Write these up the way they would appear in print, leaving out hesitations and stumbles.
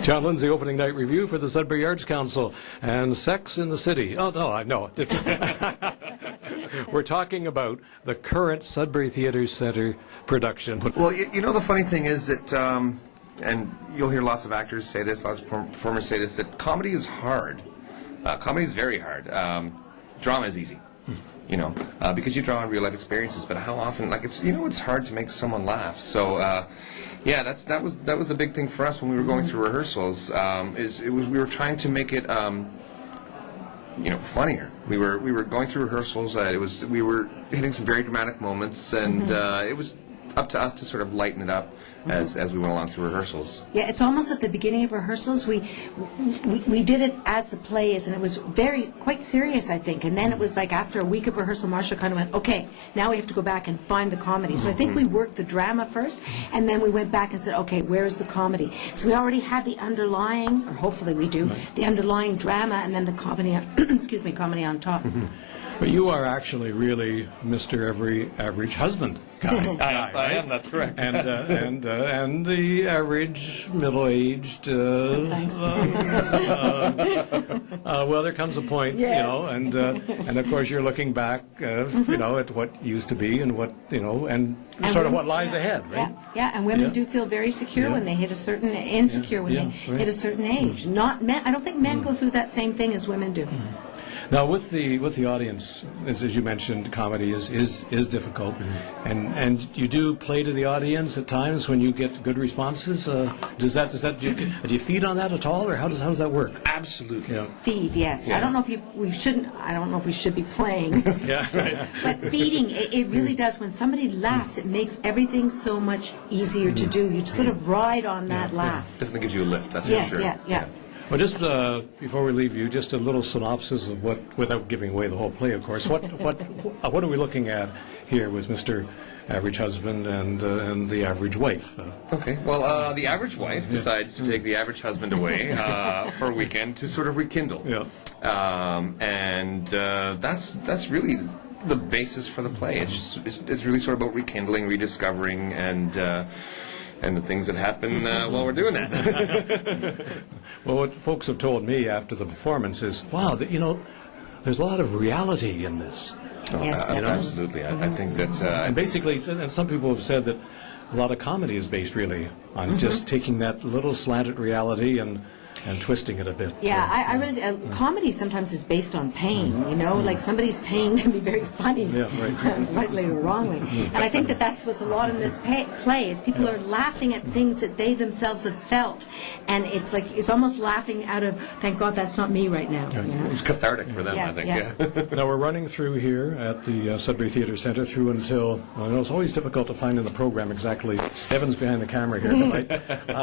John Lindsay, opening night review for the Sudbury Arts Council and Sex in the City. Oh, no, I know. We're talking about the current Sudbury Theatre Centre production. Well, you know, the funny thing is that, and you'll hear lots of actors say this, lots of performers say this, that comedy is hard. Comedy is very hard. Drama is easy. You know, because you draw on real life experiences, but how often, like, it's hard to make someone laugh. So, yeah, that was the big thing for us when we were going through rehearsals. We were trying to make it, funnier. We were going through rehearsals. We were hitting some very dramatic moments, and it was up to us to sort of lighten it up as we went along through rehearsals. Yeah, it's almost at the beginning of rehearsals. We did it as the play is, and it was quite serious, I think. And then it was like after a week of rehearsal, Marcia kind of went, okay, now we have to go back and find the comedy. So I think we worked the drama first, and then we went back and said, okay, where is the comedy? So we already had the underlying, or hopefully we do, the underlying drama, and then the comedy, comedy on top. But you are actually really Mr. Average Husband guy. I am, that's correct. And the average middle-aged. Well, there comes a point, Yes. and of course you're looking back, at what used to be and what and sort of what lies ahead, right? Yeah, and women do feel very secure when they hit a certain, insecure when they hit a certain age. Not men. I don't think men go through that same thing as women do. Now, with the audience, as you mentioned, comedy is difficult, and you do play to the audience at times when you get good responses. Do you feed on that at all, or how does that work? Absolutely. Yeah. Feed, yes. Yeah. I don't know if we shouldn't. I don't know if we should be playing. Yeah, right. But feeding, it really does. When somebody laughs, it makes everything so much easier to do. You sort of ride on that laugh. Definitely gives you a lift, that's Yes, for sure. yeah. Well, just before we leave you, just a little synopsis of what, without giving away the whole play, of course. What are we looking at here with Mr. Average Husband and the Average Wife? Okay. Well, the average wife decides to take the average husband away for a weekend to sort of rekindle. Yeah. And that's really the basis for the play. It's really sort of about rekindling, rediscovering, and the things that happen while we're doing that. Well, what folks have told me after the performance is, wow, there's a lot of reality in this. Yes, Absolutely. I think that... And basically, and some people have said that a lot of comedy is based really on just taking that little slanted reality and twisting it a bit. Yeah, I really, comedy sometimes is based on pain, like somebody's pain can be very funny, rightly or wrongly. And I think that's what's a lot in this play, is people are laughing at things that they themselves have felt, and it's like, it's almost laughing out of, thank God that's not me right now. It's cathartic for them, I think. Yeah. Now, we're running through here at the Sudbury Theatre Centre through until, I know it's always difficult to find in the program exactly. Evan's behind the camera here tonight.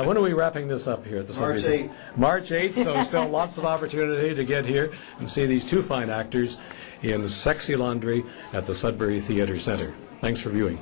When are we wrapping this up here at the Sudbury Theatre? March 8th, so still lots of opportunity to get here and see these two fine actors in Sexy Laundry at the Sudbury Theatre Centre. Thanks for viewing.